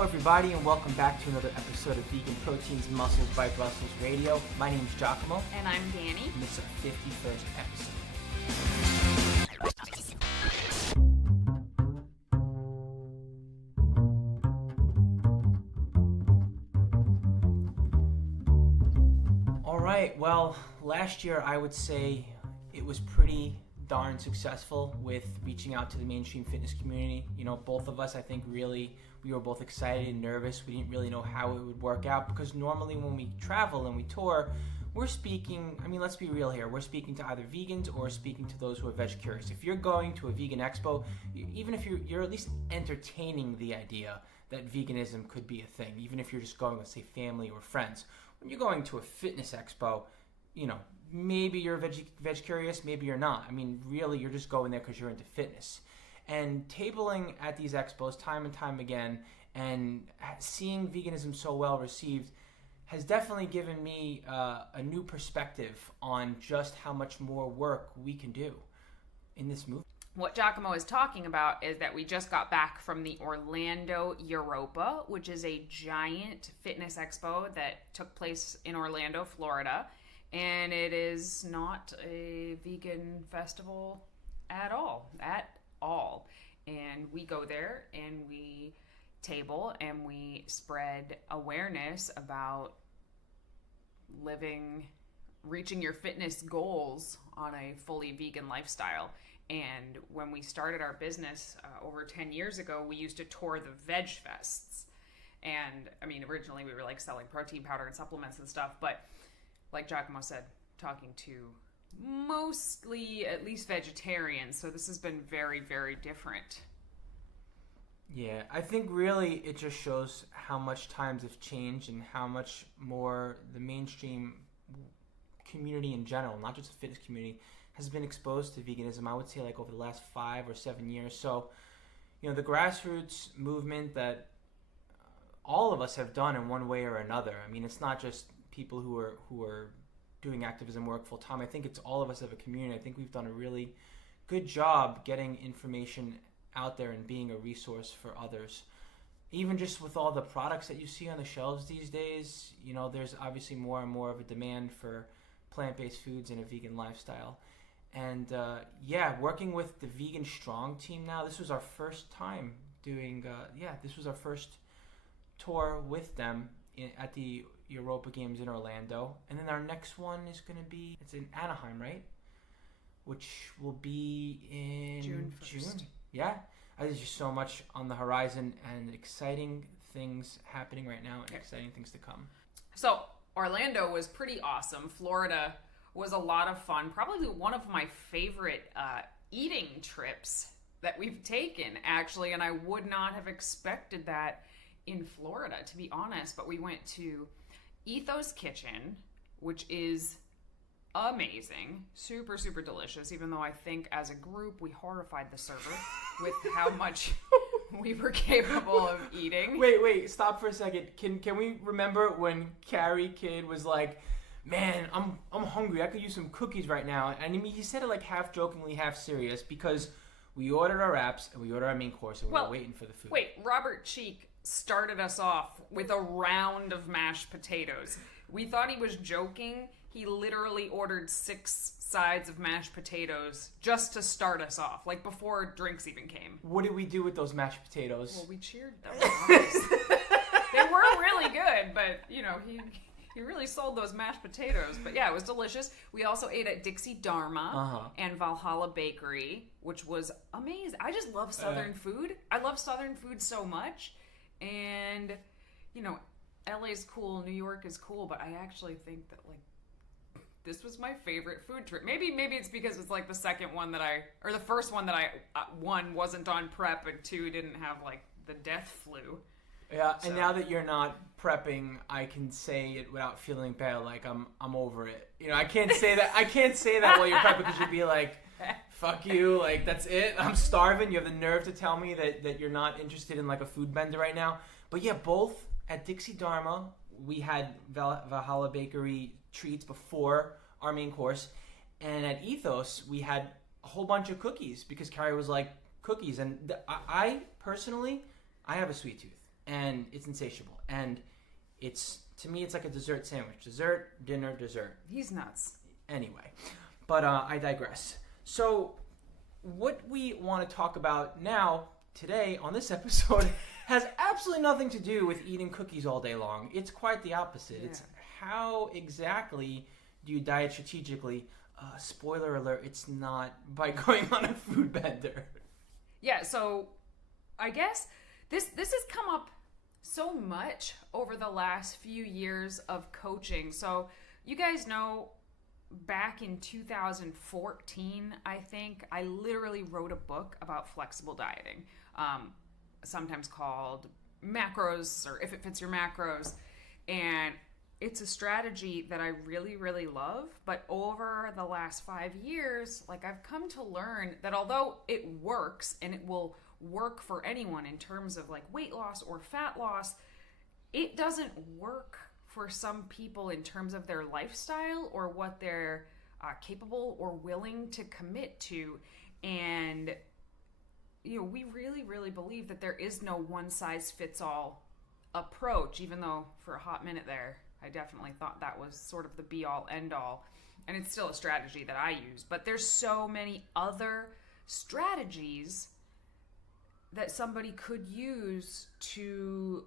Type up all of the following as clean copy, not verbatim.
Hello everybody and welcome back to another episode of Vegan Proteins, Muscles by Brussels Radio. My name is Giacomo. And I'm Danny. And this is our 51st episode. Alright, well, last year I would say it was pretty darn successful with reaching out to the mainstream fitness community. You know, both of us, I think, really, we were both excited and nervous. We didn't really know how it would work out because normally when we travel and we tour, we're speaking, I mean, let's be real here. We're speaking to either vegans or speaking to those who are veg curious. If you're going to a vegan expo, even if you're at least entertaining the idea that veganism could be a thing, even if you're just going with, say, family or friends. When you're going to a fitness expo, you know, maybe you're veg curious, maybe you're not. I mean, really, you're just going there because you're into fitness. And tabling at these expos time and time again and seeing veganism so well received has definitely given me a new perspective on just how much more work we can do in this movement. What Giacomo is talking about is that we just got back from the Orlando Europa, which is a giant fitness expo that took place in Orlando, Florida. And it is not a vegan festival at all. And we go there and we table and we spread awareness about reaching your fitness goals on a fully vegan lifestyle. And when we started our business over 10 years ago, we used to tour the veg fests. And I mean, originally we were like selling protein powder and supplements and stuff, but like Giacomo said, talking to mostly at least vegetarians. So this has been very, very different. Yeah, I think really it just shows how much times have changed and how much more the mainstream community in general, not just the fitness community, has been exposed to veganism, I would say like over the last 5 or 7 years. So, you know, the grassroots movement that all of us have done in one way or another. I mean, it's not just people who are doing activism work full time. I think it's all of us as a community. I think we've done a really good job getting information out there and being a resource for others. Even just with all the products that you see on the shelves these days, you know, there's obviously more and more of a demand for plant-based foods and a vegan lifestyle. And working with the Vegan Strong team now, this was our first time doing, this was our first tour with them at the Europa Games in Orlando. And then our next one is going to be, it's in Anaheim, right? Which will be in June 1st. Yeah. There's just so much on the horizon and exciting things happening right now and exciting things to come. So Orlando was pretty awesome. Florida was a lot of fun. Probably one of my favorite eating trips that we've taken, actually. And I would not have expected that in Florida, to be honest. But we went to Ethos Kitchen, which is amazing, super, super delicious, even though I think as a group we horrified the server with how much we were capable of eating. Wait, stop for a second. Can we remember when Carrie Kidd was like, man, I'm hungry, I could use some cookies right now? And I mean, he said it like half jokingly, half serious, because we ordered our wraps and we ordered our main course and we were waiting for the food. Wait, Robert Cheek started us off with a round of mashed potatoes. We thought he was joking. He literally ordered 6 sides of mashed potatoes just to start us off, like before drinks even came. What did we do with those mashed potatoes? Well, we cheered them. They were really good, but, you know, he really sold those mashed potatoes. But yeah, it was delicious. We also ate at Dixie Dharma and Valhalla Bakery, which was amazing. I just love Southern food. I love Southern food so much. And, you know, LA's cool, New York is cool, but I actually think that, like, this was my favorite food trip. Maybe it's because it's like the second one that or the first one that one, wasn't on prep, and 2, didn't have like the death flu. Yeah, so. And now that you're not prepping, I can say it without feeling bad. Like I'm over it. You know, I can't say that. I can't say that while you're prepping because you'd be like, "Fuck you!" Like that's it. I'm starving. You have the nerve to tell me that you're not interested in like a food bender right now. But yeah, both at Dixie Dharma, we had Valhalla Bakery treats before our main course, and at Ethos we had a whole bunch of cookies because Carrie was like cookies, and I personally, I have a sweet tooth. and it's insatiable. And to me, it's like a dessert sandwich. Dessert, dinner, dessert. He's nuts. Anyway, but I digress. So what we want to talk about now, today, on this episode, has absolutely nothing to do with eating cookies all day long. It's quite the opposite. Yeah. It's how exactly do you diet strategically? Spoiler alert, it's not by going on a food bender. Yeah, so I guess this has come up so much over the last few years of coaching. So you guys know, back in 2014, I think, I literally wrote a book about flexible dieting, sometimes called Macros, or If It Fits Your Macros. And it's a strategy that I really, really love. But over the last 5 years, like, I've come to learn that although it works, and it will work for anyone in terms of like weight loss or fat loss, it doesn't work for some people in terms of their lifestyle or what they're capable or willing to commit to. And we really, really believe that there is no one-size-fits-all approach, even though for a hot minute there, I definitely thought that was sort of the be-all, end-all. And it's still a strategy that I use. But there's so many other strategies that somebody could use to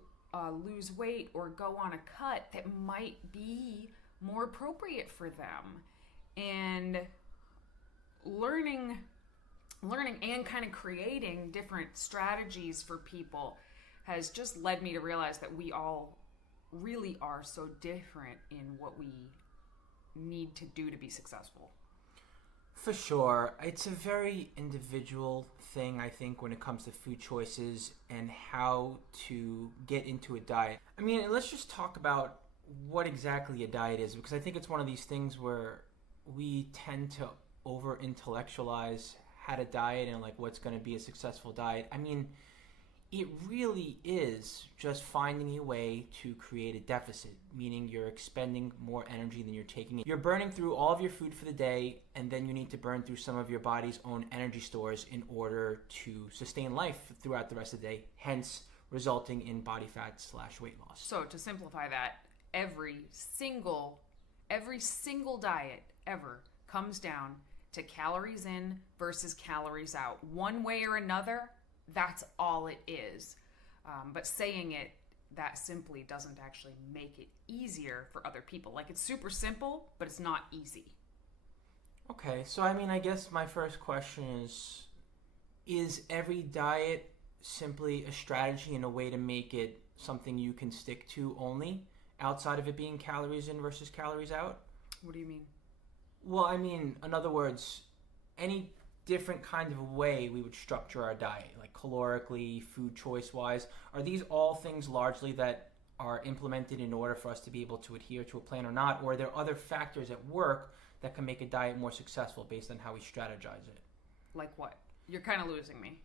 lose weight or go on a cut that might be more appropriate for them. And learning and kind of creating different strategies for people has just led me to realize that we all really are so different in what we need to do to be successful. For sure. It's a very individual thing, I think, when it comes to food choices and how to get into a diet. I mean, let's just talk about what exactly a diet is, because I think it's one of these things where we tend to over-intellectualize how to diet and like what's going to be a successful diet. I mean, it really is just finding a way to create a deficit, meaning you're expending more energy than you're taking in. You're burning through all of your food for the day, and then you need to burn through some of your body's own energy stores in order to sustain life throughout the rest of the day, hence resulting in body fat / weight loss. So to simplify that, every single diet ever comes down to calories in versus calories out. One way or another, that's all it is. But saying it that simply doesn't actually make it easier for other people. Like, it's super simple, but it's not easy. Okay, so I mean, I guess my first question is every diet simply a strategy and a way to make it something you can stick to only, outside of it being calories in versus calories out? What do you mean? Well, I mean, in other words, any different kind of way we would structure our diet, like calorically, food choice-wise, are these all things largely that are implemented in order for us to be able to adhere to a plan or not? Or are there other factors at work that can make a diet more successful based on how we strategize it? Like what? You're kind of losing me.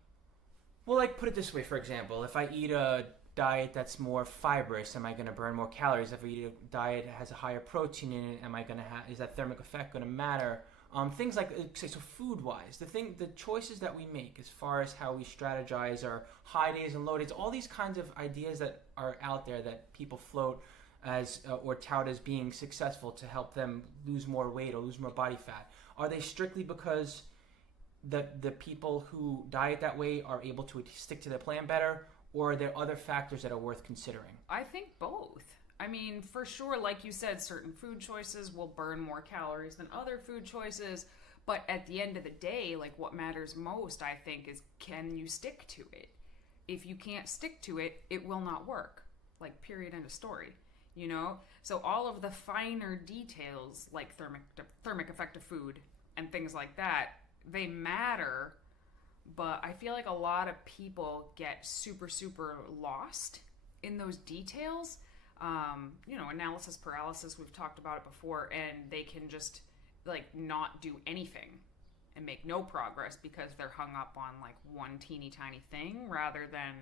Well, like, put it this way, for example, if I eat a diet that's more fibrous, am I going to burn more calories? If I eat a diet that has a higher protein in it, is that thermic effect going to matter? Things like, say, so food-wise, the choices that we make as far as how we strategize our high days and low days, all these kinds of ideas that are out there that people float as or tout as being successful to help them lose more weight or lose more body fat, are they strictly because the people who diet that way are able to stick to the plan better, or are there other factors that are worth considering? I think both. I mean, for sure, like you said, certain food choices will burn more calories than other food choices. But at the end of the day, like, what matters most, I think, is can you stick to it? If you can't stick to it, it will not work. Like, period, end of story. You know? So all of the finer details, like thermic effect of food and things like that, they matter. But I feel like a lot of people get super, super lost in those details. Analysis paralysis, we've talked about it before, and they can just like not do anything and make no progress because they're hung up on like one teeny tiny thing rather than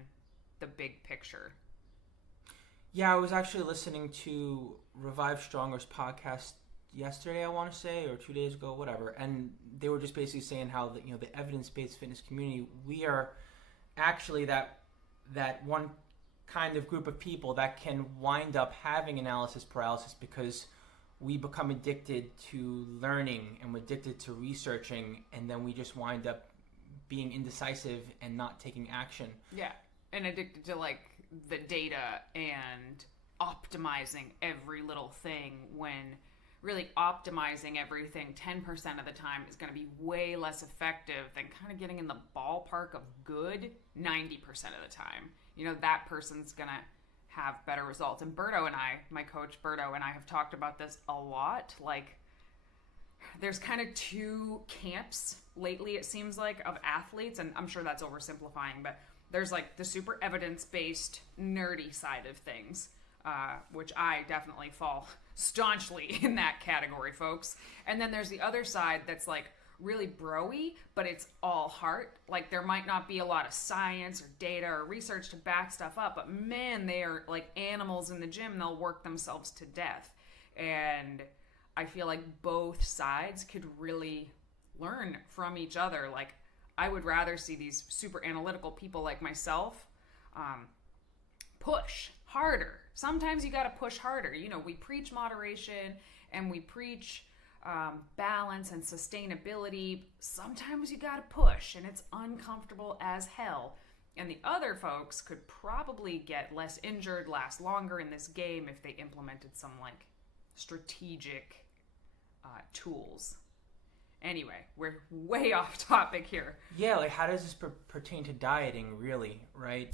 the big picture. Yeah, I was actually listening to Revive Stronger's podcast yesterday, I want to say, or 2 days ago, whatever, and they were just basically saying how the evidence-based fitness community, we are actually that one kind of group of people that can wind up having analysis paralysis because we become addicted to learning and we're addicted to researching, and then we just wind up being indecisive and not taking action. Yeah, and addicted to like the data and optimizing every little thing, when really optimizing everything 10% of the time is going to be way less effective than kind of getting in the ballpark of good 90% of the time. You know, that person's going to have better results. And Berto and I, my coach Berto and I, have talked about this a lot. Like, there's kind of two camps lately, it seems like, of athletes, and I'm sure that's oversimplifying, but there's like the super evidence-based nerdy side of things, which I definitely fall staunchly in that category, folks. And then there's the other side that's like really bro-y, but it's all heart. Like, there might not be a lot of science or data or research to back stuff up, but man, they are like animals in the gym. They'll work themselves to death. And I feel like both sides could really learn from each other. Like, I would rather see these super analytical people like myself push harder. Sometimes you got to push harder. You know, we preach moderation and we preach balance and sustainability. Sometimes you got to push, and it's uncomfortable as hell. And the other folks could probably get less injured, last longer in this game if they implemented some like strategic tools. Anyway, we're way off topic here. Yeah, like, how does this pertain to dieting, really, right?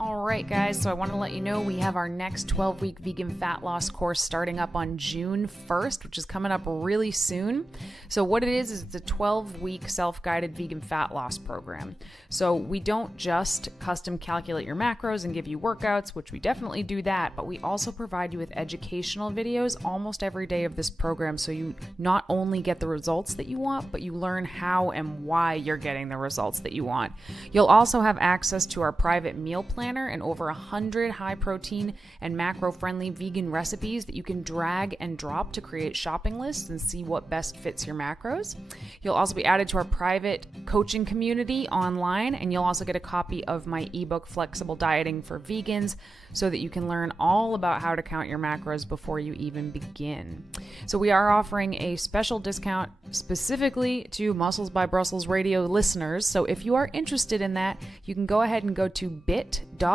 All right, guys, so I want to let you know we have our next 12-week vegan fat loss course starting up on June 1st, which is coming up really soon. So what it is it's a 12-week self-guided vegan fat loss program. So we don't just custom calculate your macros and give you workouts, which we definitely do that, but we also provide you with educational videos almost every day of this program, so you not only get the results that you want, but you learn how and why you're getting the results that you want. You'll also have access to our private meal planner and over 100 high protein and macro friendly vegan recipes that you can drag and drop to create shopping lists and see what best fits your macros. You'll also be added to our private coaching community online, and you'll also get a copy of my ebook Flexible Dieting for Vegans, so that you can learn all about how to count your macros before you even begin. So we are offering a special discount specifically to Muscles by Brussels Radio listeners. So if you are interested in that, you can go ahead and go to bit.ly/vegan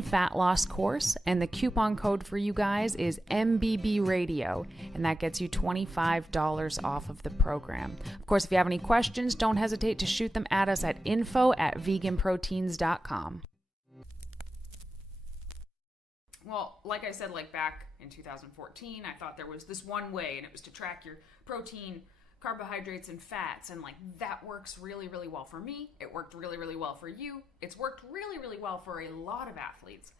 fat loss course, and the coupon code for you guys is MBB Radio, and that gets you $25 off of the program. Of course, if you have any questions, don't hesitate to shoot them at us at info@veganproteins.com. Well, like I said, like back in 2014, I thought there was this one way, and it was to track your protein, carbohydrates, and fats. And like, that works really, really well for me. It worked really, really well for you. It's worked really, really well for a lot of athletes,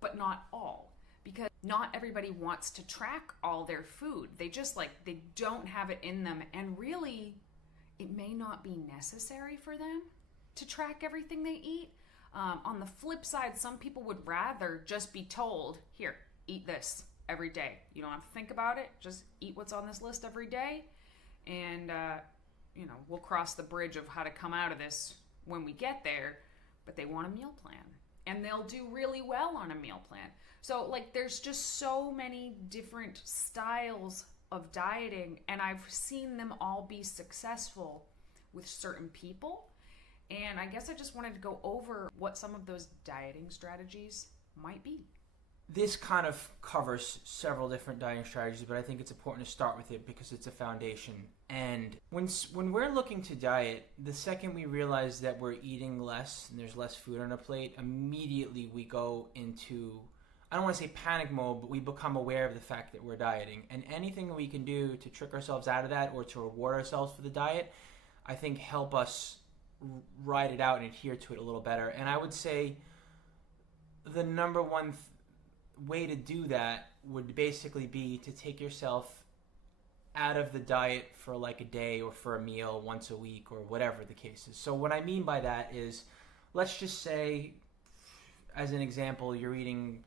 but not all, because not everybody wants to track all their food. They just they don't have it in them. And really, it may not be necessary for them to track everything they eat. On the flip side, some people would rather just be told, here, eat this every day. You don't have to think about it. Just eat what's on this list every day. And, we'll cross the bridge of how to come out of this when we get there. But they want a meal plan. And they'll do really well on a meal plan. So, there's just so many different styles of dieting. And I've seen them all be successful with certain people. And I guess I just wanted to go over what some of those dieting strategies might be. This kind of covers several different dieting strategies, but I think it's important to start with it because it's a foundation. And when we're looking to diet, the second we realize that we're eating less and there's less food on our plate, immediately we go into, I don't want to say panic mode, but we become aware of the fact that we're dieting. And anything we can do to trick ourselves out of that or to reward ourselves for the diet, I think help us ride it out and adhere to it a little better. And I would say the number one way to do that would basically be to take yourself out of the diet for like a day or for a meal once a week or whatever the case is. So what I mean by that is, let's just say, as an example, you're eating,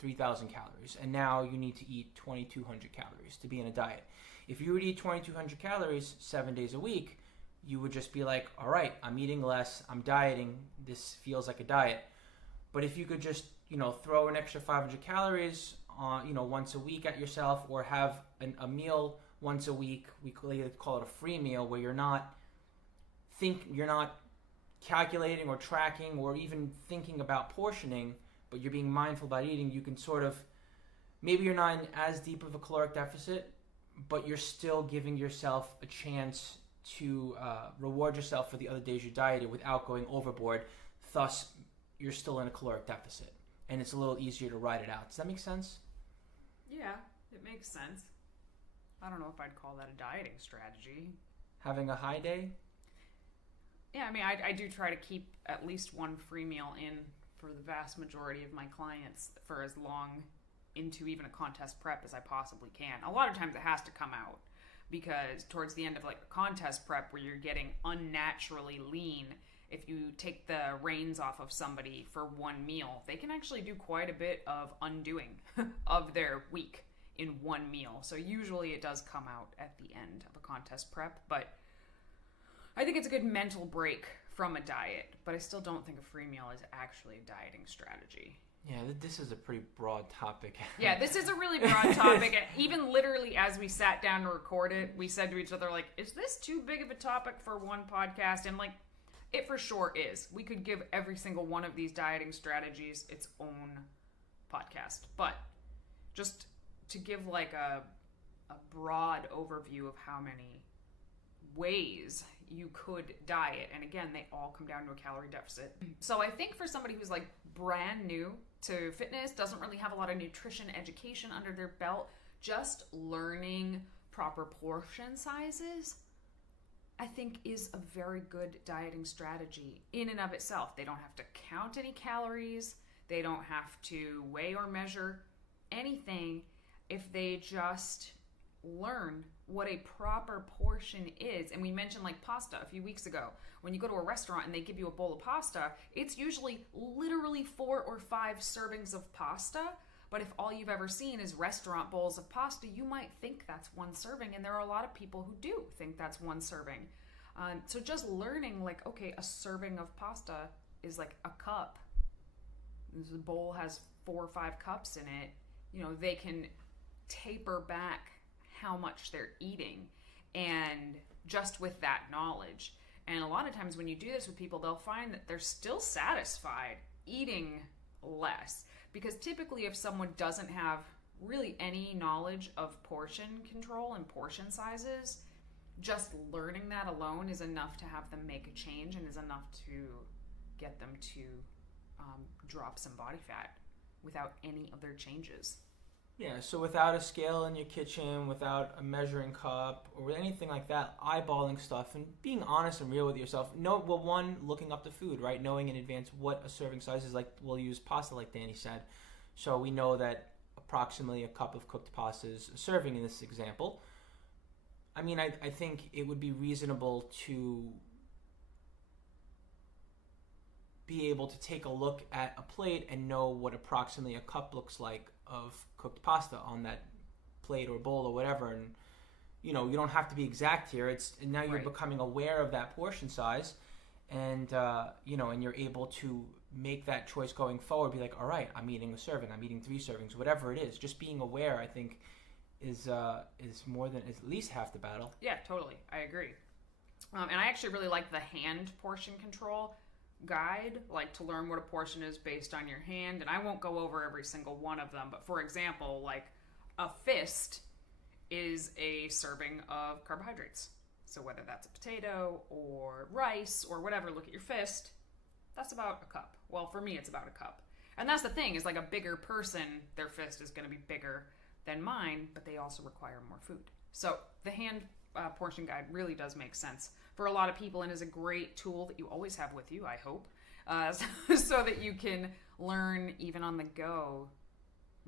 3,000 calories, and now you need to eat 2,200 calories to be in a diet. If you would eat 2,200 calories 7 days a week, you would just be like, all right, I'm eating less, I'm dieting, this feels like a diet. But if you could just, throw an extra 500 calories on, once a week at yourself, or have a meal once a week, we call it a free meal, where you're not calculating or tracking or even thinking about portioning, but you're being mindful about eating, you can sort of, maybe you're not in as deep of a caloric deficit, but you're still giving yourself a chance to reward yourself for the other days you dieted without going overboard. Thus, you're still in a caloric deficit, and it's a little easier to ride it out. Does that make sense? Yeah, it makes sense. I don't know if I'd call that a dieting strategy. Having a high day? Yeah, I mean, I do try to keep at least one free meal in for the vast majority of my clients for as long into even a contest prep as I possibly can. A lot of times it has to come out, because towards the end of like a contest prep where you're getting unnaturally lean, if you take the reins off of somebody for one meal, they can actually do quite a bit of undoing of their week in one meal. So usually it does come out at the end of a contest prep, but I think it's a good mental break from a diet, but I still don't think a free meal is actually a dieting strategy. Yeah, this is a pretty broad topic. Yeah, this is a really broad topic. And even literally as we sat down to record it, we said to each other, like, is this too big of a topic for one podcast? And, like, it for sure is. We could give every single one of these dieting strategies its own podcast. But just to give, like, a broad overview of how many ways you could diet, and again, they all come down to a calorie deficit. So I think for somebody who's like brand new to fitness, doesn't really have a lot of nutrition education under their belt, just learning proper portion sizes, I think is a very good dieting strategy in and of itself. They don't have to count any calories, they don't have to weigh or measure anything. If they just learn what a proper portion is. And we mentioned like pasta a few weeks ago. When you go to a restaurant and they give you a bowl of pasta, it's usually literally 4 or 5 servings of pasta. But if all you've ever seen is restaurant bowls of pasta, you might think that's one serving. And there are a lot of people who do think that's one serving. So just learning like, okay, a serving of pasta is like a cup. The bowl has 4 or 5 cups in it. They can taper back how much they're eating, and just with that knowledge. And a lot of times when you do this with people, they'll find that they're still satisfied eating less, because typically if someone doesn't have really any knowledge of portion control and portion sizes, just learning that alone is enough to have them make a change, and is enough to get them to drop some body fat without any other changes. Yeah, so without a scale in your kitchen, without a measuring cup, or anything like that, eyeballing stuff and being honest and real with yourself. Looking up the food, right? Knowing in advance what a serving size is. Like, we'll use pasta like Danny said. So we know that approximately a cup of cooked pasta is a serving in this example. I mean, I think it would be reasonable to be able to take a look at a plate and know what approximately a cup looks like of cooked pasta on that plate or bowl or whatever. And you don't have to be exact here. And now you're becoming aware of that portion size, and and you're able to make that choice going forward. Be like, all right, I'm eating a serving, I'm eating 3 servings, whatever it is. Just being aware, I think, is at least half the battle. Yeah, totally, I agree. And I actually really like the hand portion control guide, like to learn what a portion is based on your hand. And I won't go over every single one of them, but for example, like a fist is a serving of carbohydrates. So whether that's a potato or rice or whatever, look at your fist, that's about a cup. Well, for me, it's about a cup. And that's the thing, is like a bigger person, their fist is going to be bigger than mine, but they also require more food. So the hand portion guide really does make sense for a lot of people, and is a great tool that you always have with you, I hope, so that you can learn even on the go,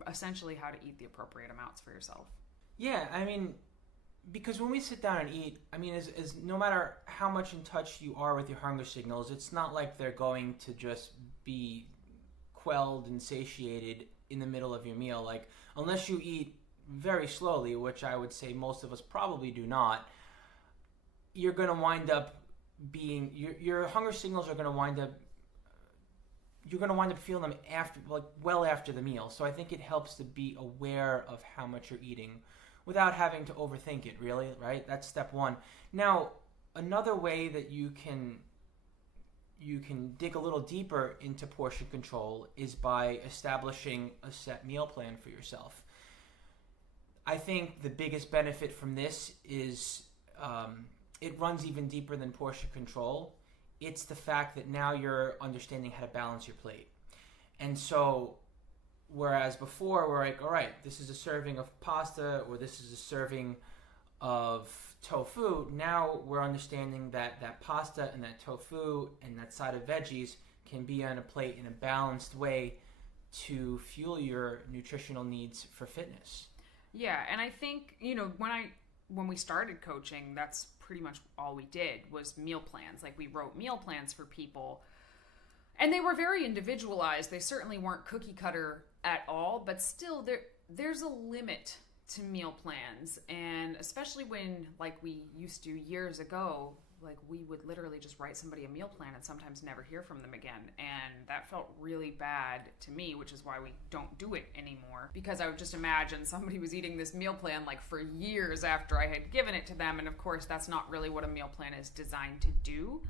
essentially how to eat the appropriate amounts for yourself. Yeah, I mean, because when we sit down and eat, I mean, as no matter how much in touch you are with your hunger signals, it's not like they're going to just be quelled and satiated in the middle of your meal. Like, unless you eat very slowly, which I would say most of us probably do not, you're going to wind up being your hunger signals are going to wind up. You're going to wind up feeling them after, like well after the meal. So I think it helps to be aware of how much you're eating without having to overthink it. Really, right? That's step one. Now, another way that you can dig a little deeper into portion control is by establishing a set meal plan for yourself. I think the biggest benefit from this is it runs even deeper than portion control. It's the fact that now you're understanding how to balance your plate. And so, whereas before we're like, all right, this is a serving of pasta or this is a serving of tofu, now we're understanding that that pasta and that tofu and that side of veggies can be on a plate in a balanced way to fuel your nutritional needs for fitness. Yeah, and I think, when we started coaching, that's pretty much all we did was meal plans. Like, we wrote meal plans for people, and they were very individualized. They certainly weren't cookie cutter at all, but still there's a limit to meal plans. And especially when, like we used to years ago, like we would literally just write somebody a meal plan and sometimes never hear from them again. And that felt really bad to me, which is why we don't do it anymore. Because I would just imagine somebody was eating this meal plan like for years after I had given it to them. And of course, that's not really what a meal plan is designed to do.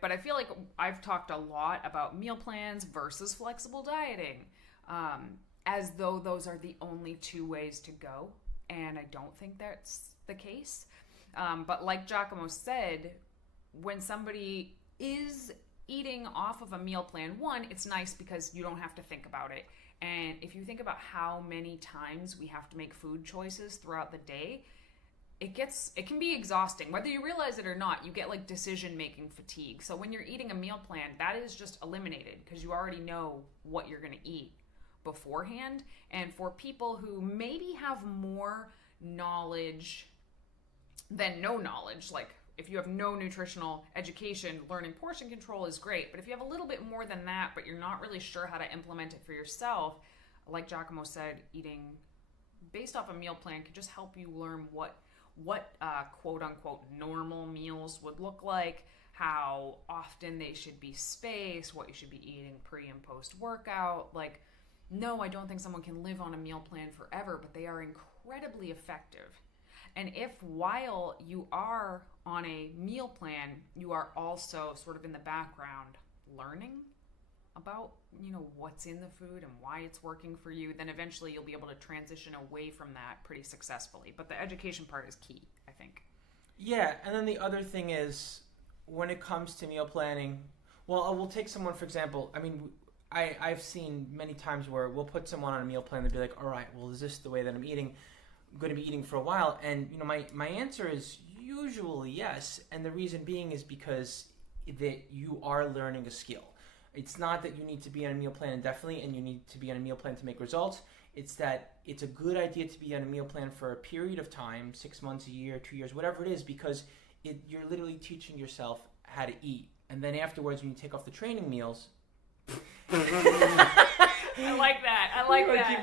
But I feel like I've talked a lot about meal plans versus flexible dieting, as though those are the only two ways to go. And I don't think that's the case. But like Giacomo said, when somebody is eating off of a meal plan, one, it's nice because you don't have to think about it. And if you think about how many times we have to make food choices throughout the day, it can be exhausting. Whether you realize it or not, you get like decision-making fatigue. So when you're eating a meal plan, that is just eliminated because you already know what you're going to eat beforehand. And for people who maybe have more knowledge than no knowledge, like if you have no nutritional education, learning portion control is great. But if you have a little bit more than that, but you're not really sure how to implement it for yourself, like Giacomo said, eating based off a meal plan can just help you learn what quote unquote normal meals would look like, how often they should be spaced, what you should be eating pre and post workout. Like, no, I don't think someone can live on a meal plan forever, but they are incredibly effective. And if while you are on a meal plan, you are also sort of in the background learning about, what's in the food and why it's working for you, then eventually you'll be able to transition away from that pretty successfully. But the education part is key, I think. Yeah, and then the other thing is, when it comes to meal planning, well, we'll take someone, for example, I've seen many times where we'll put someone on a meal plan and be like, all right, well, is this the way that I'm eating? I'm going to be eating for a while. And, my answer is usually yes. And the reason being is because that you are learning a skill. It's not that you need to be on a meal plan indefinitely and you need to be on a meal plan to make results. It's that it's a good idea to be on a meal plan for a period of time, 6 months, a year, 2 years, whatever it is, because you're literally teaching yourself how to eat. And then afterwards, when you take off the training meals... I like that.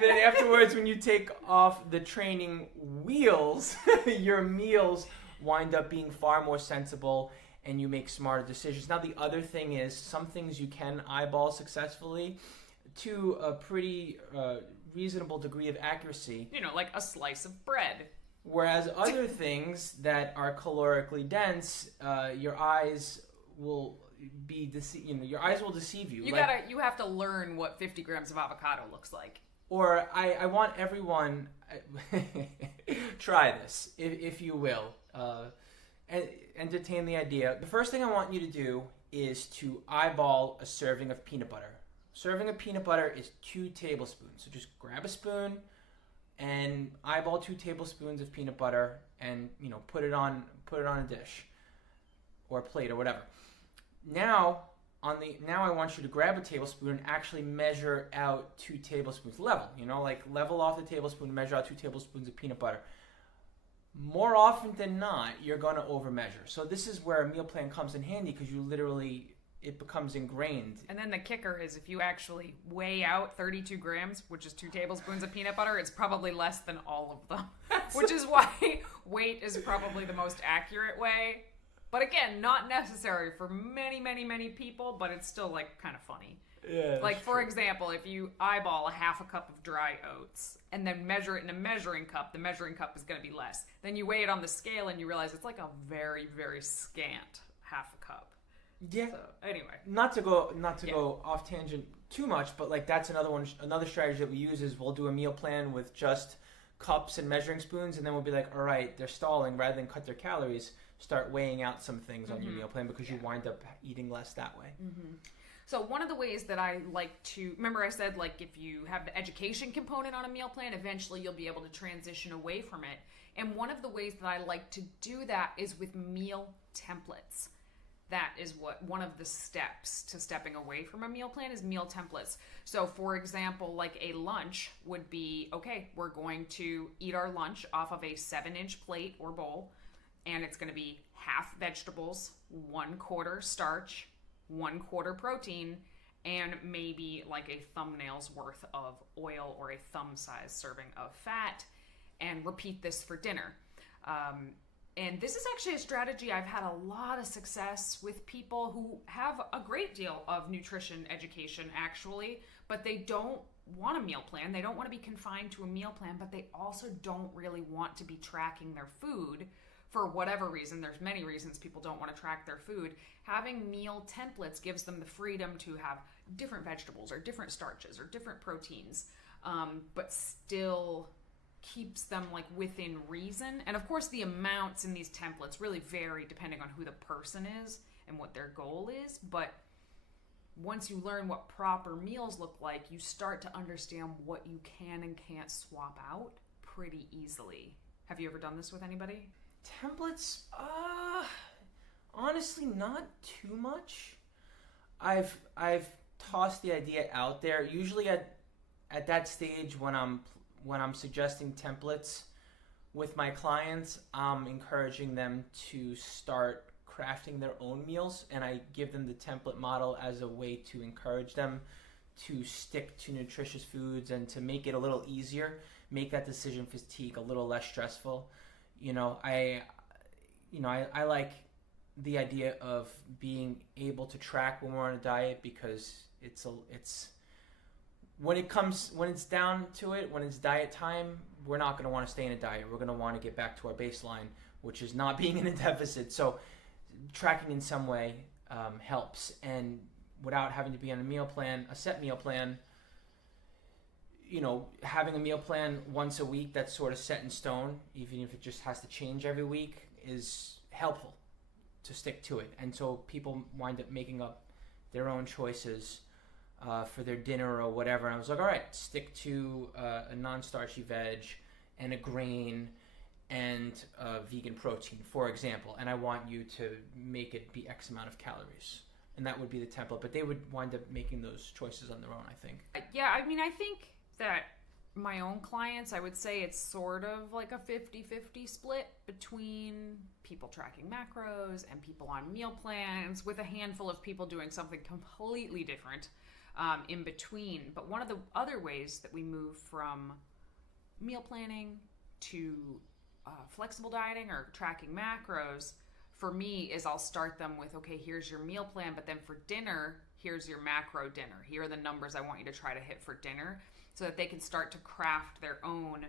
Then afterwards, when you take off the training wheels, your meals wind up being far more sensible and you make smarter decisions. Now, the other thing is, some things you can eyeball successfully to a pretty reasonable degree of accuracy. Like a slice of bread. Whereas other things that are calorically dense, your eyes will be your eyes will deceive you. You have to learn what 50 grams of avocado looks like. Or I want everyone try this if you will. Entertain the idea. The first thing I want you to do is to eyeball a serving of peanut butter. Serving of peanut butter is 2 tablespoons. So just grab a spoon and eyeball 2 tablespoons of peanut butter and put it on a dish or a plate or whatever. Now I want you to grab a tablespoon and actually measure out 2 tablespoons level. Level off the tablespoon, measure out 2 tablespoons of peanut butter. More often than not, you're going to overmeasure. So this is where a meal plan comes in handy because it becomes ingrained. And then the kicker is if you actually weigh out 32 grams, which is 2 tablespoons of peanut butter, it's probably less than all of them. Which is why weight is probably the most accurate way But again, not necessary for many, many, many people, but it's still like kind of funny. Yeah, like for example, if you eyeball a half a cup of dry oats and then measure it in a measuring cup, the measuring cup is going to be less. Then you weigh it on the scale and you realize it's like a very, very scant half a cup. Yeah. So anyway, not to go off tangent too much, but like that's another strategy that we use is we'll do a meal plan with just cups and measuring spoons, and then we'll be like, all right, they're stalling. Rather than cut their calories, start weighing out some things on your meal plan because you wind up eating less that way. So one of the ways that I like to, remember I said like if you have the education component on a meal plan, eventually you'll be able to transition away from it. And one of the ways that I like to do that is with meal templates. That is one of the steps to stepping away from a meal plan is meal templates. So for example, like a lunch would be, okay, we're going to eat our lunch off of a 7-inch plate or bowl, and it's going to be half vegetables, 1/4 starch, 1/4 protein, and maybe like a thumbnail's worth of oil or a thumb-sized serving of fat, and repeat this for dinner. And this is actually a strategy I've had a lot of success with people who have a great deal of nutrition education, actually, but they don't want a meal plan. They don't want to be confined to a meal plan, but they also don't really want to be tracking their food for whatever reason. There's many reasons people don't want to track their food. Having meal templates gives them the freedom to have different vegetables or different starches or different proteins, but still keeps them like within reason. And of course the amounts in these templates really vary depending on who the person is and what their goal is, but once you learn what proper meals look like, you start to understand what you can and can't swap out pretty easily. Have you ever done this with anybody? Templates, honestly not too much. I've tossed the idea out there. Usually at that stage when I'm suggesting templates with my clients, I'm encouraging them to start crafting their own meals, and I give them the template model as a way to encourage them to stick to nutritious foods and to make it a little easier, make that decision fatigue a little less stressful. I like the idea of being able to track when we're on a diet because it's when it's down to it, when it's diet time, we're not going to want to stay in a diet. We're going to want to get back to our baseline, which is not being in a deficit. So tracking in some way helps. And without having to be on a set meal plan, having a meal plan once a week that's sort of set in stone, even if it just has to change every week, is helpful to stick to it. And so people wind up making up their own choices for their dinner or whatever. And I was like, all right, stick to a non-starchy veg and a grain and vegan protein, for example. And I want you to make it be X amount of calories. And that would be the template. But they would wind up making those choices on their own, I think. Yeah, I mean, I think that my own clients, I would say it's sort of like a 50-50 split between people tracking macros and people on meal plans, with a handful of people doing something completely different in between. But one of the other ways that we move from meal planning to flexible dieting or tracking macros for me is I'll start them with, okay, here's your meal plan, but then for dinner, here's your macro dinner. Here are the numbers I want you to try to hit for dinner, so that they can start to craft their own,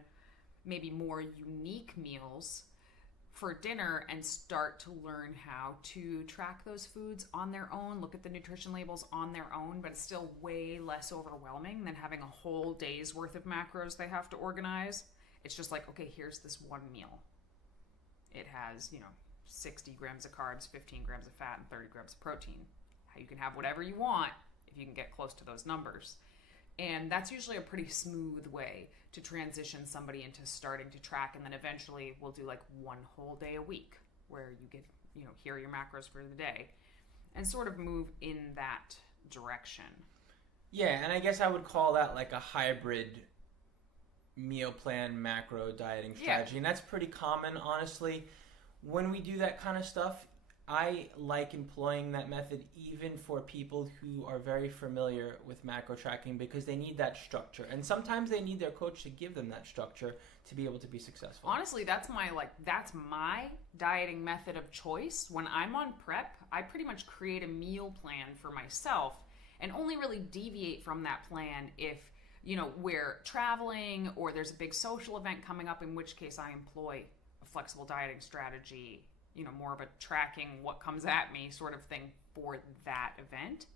maybe more unique meals for dinner and start to learn how to track those foods on their own, look at the nutrition labels on their own, but it's still way less overwhelming than having a whole day's worth of macros they have to organize. It's just like, okay, here's this one meal. It has, 60 grams of carbs, 15 grams of fat, and 30 grams of protein. You can have whatever you want if you can get close to those numbers. And that's usually a pretty smooth way to transition somebody into starting to track. And then eventually we'll do like one whole day a week where you get, here are your macros for the day, and sort of move in that direction. Yeah, and I guess I would call that like a hybrid meal plan macro dieting strategy. Yeah. And that's pretty common, honestly. When we do that kind of stuff, I like employing that method even for people who are very familiar with macro tracking because they need that structure. And sometimes they need their coach to give them that structure to be able to be successful. Honestly, that's my dieting method of choice. When I'm on prep, I pretty much create a meal plan for myself and only really deviate from that plan if, we're traveling or there's a big social event coming up, in which case I employ a flexible dieting strategy, more of a tracking what comes at me sort of thing for that event.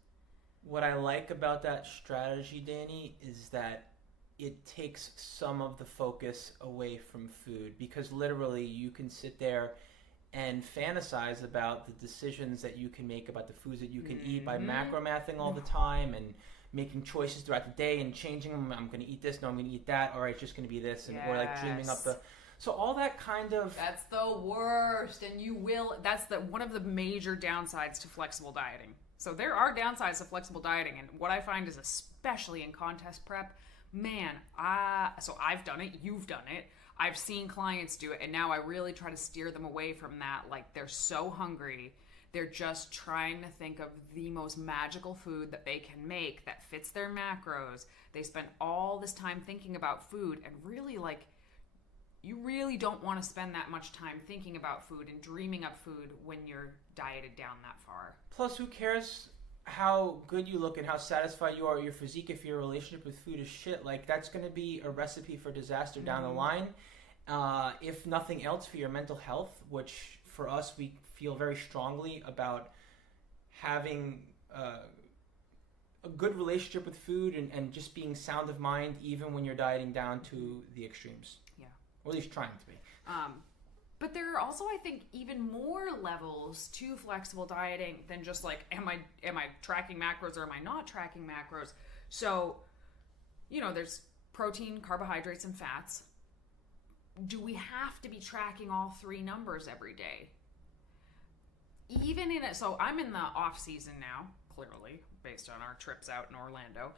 What I like about that strategy, Danny, is that it takes some of the focus away from food, because literally you can sit there and fantasize about the decisions that you can make about the foods that you can eat by macromathing all the time and making choices throughout the day and changing them. I'm going to eat this, no, I'm going to eat that, or it's just going to be this, and or like dreaming up the... So all that kind of... That's the worst, and that's one of the major downsides to flexible dieting. So there are downsides to flexible dieting, and what I find is, especially in contest prep, so I've done it, you've done it, I've seen clients do it, and now I really try to steer them away from that. Like, they're so hungry, they're just trying to think of the most magical food that they can make that fits their macros. They spend all this time thinking about food, and really, you really don't want to spend that much time thinking about food and dreaming up food when you're dieted down that far. Plus, who cares how good you look and how satisfied you are with your physique if your relationship with food is shit? Like, that's going to be a recipe for disaster down the line. If nothing else, for your mental health, which for us, we feel very strongly about having a good relationship with food and just being sound of mind even when you're dieting down to the extremes. Yeah. Or at least trying to be. But there are also, I think, even more levels to flexible dieting than just am I tracking macros or am I not tracking macros? So, there's protein, carbohydrates, and fats. Do we have to be tracking all three numbers every day? So I'm in the off season now, clearly, based on our trips out in Orlando.